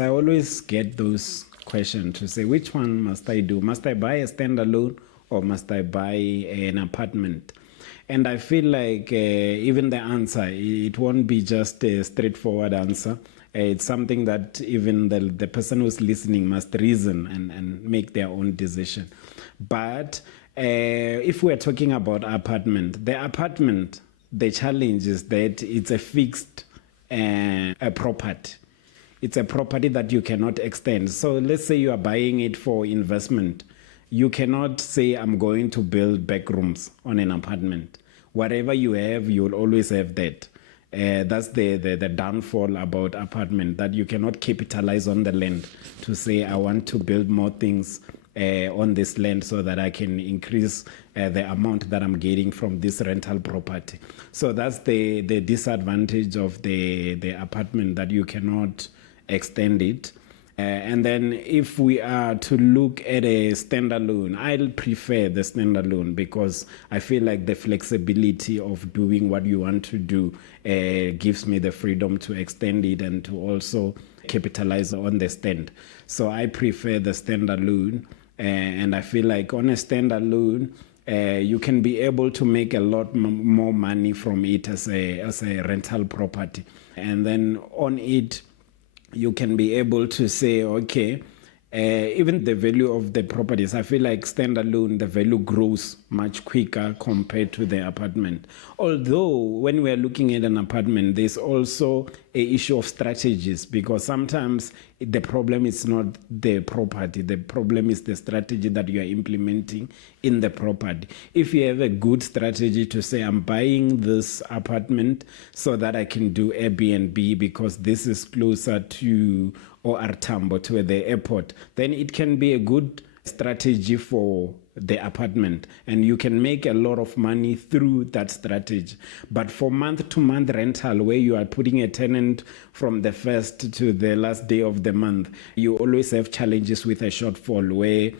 I always get those questions to say, which one must I do? Must I buy a standalone or must I buy an apartment? And I feel like even the answer, it won't be just a straightforward answer. It's something that even the person who's listening must reason and make their own decision. But if we're talking about apartment, the challenge is that it's a fixed a property. It's a property that you cannot extend. So let's say you are buying it for investment. You cannot say, I'm going to build back rooms on an apartment. Whatever you have, you will always have that. That's the downfall about apartment, that you cannot capitalize on the land to say, I want to build more things on this land so that I can increase the amount that I'm getting from this rental property. So that's the disadvantage of the apartment, that you cannot extend it. And then if we are to look at a standalone, I'll prefer the standalone because I feel like the flexibility of doing what you want to do gives me the freedom to extend it and to also capitalize on the stand. So I prefer the standalone, and I feel like on a standalone, you can be able to make a lot more money from it as a rental property. And then on it, you can be able to say, okay, even the value of the properties, I feel like standalone, the value grows much quicker compared to the apartment. Although when we are looking at an apartment, there's also an issue of strategies, because sometimes the problem is not the property. The problem is the strategy that you are implementing in the property. If you have a good strategy to say, I'm buying this apartment so that I can do Airbnb because this is closer to OR Tambo, to the airport, then it can be a good strategy for the apartment, and you can make a lot of money through that strategy. But for month-to-month rental, where you are putting a tenant from the first to the last day of the month, you always have challenges with a shortfall where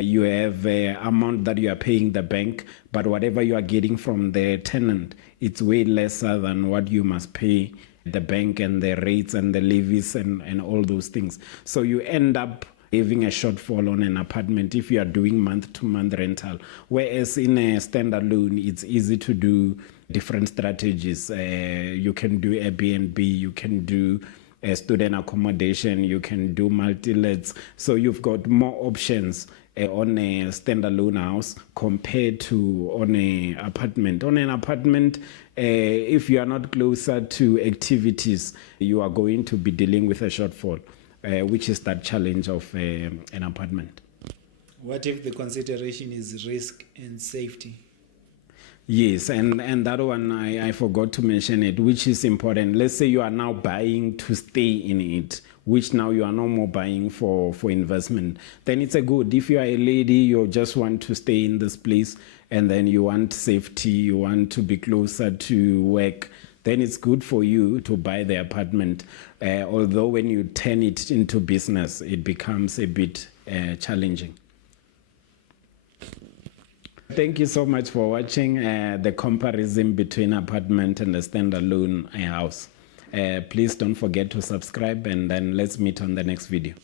you have an amount that you are paying the bank, but whatever you are getting from the tenant, it's way lesser than what you must pay the bank, and the rates and the levies and all those things. So you end up having a shortfall on an apartment if you are doing month-to-month rental. Whereas in a standalone, it's easy to do different strategies. You can do Airbnb, you can do student accommodation, you can do multi-lets. So you've got more options on a standalone house compared to on an apartment. On an apartment, if you are not closer to activities, you are going to be dealing with a shortfall, which is that challenge of an apartment. What if the consideration is risk and safety? Yes, and that one I forgot to mention it, which is important. Let's say you are now buying to stay in it, which now you are no more buying for investment. Then it's a good. If you are a lady, you just want to stay in this place, and then you want safety, you want to be closer to work, then it's good for you to buy the apartment. Although when you turn it into business, it becomes a bit challenging. Thank you so much for watching the comparison between apartment and a standalone house. Please don't forget to subscribe, and then let's meet on the next video.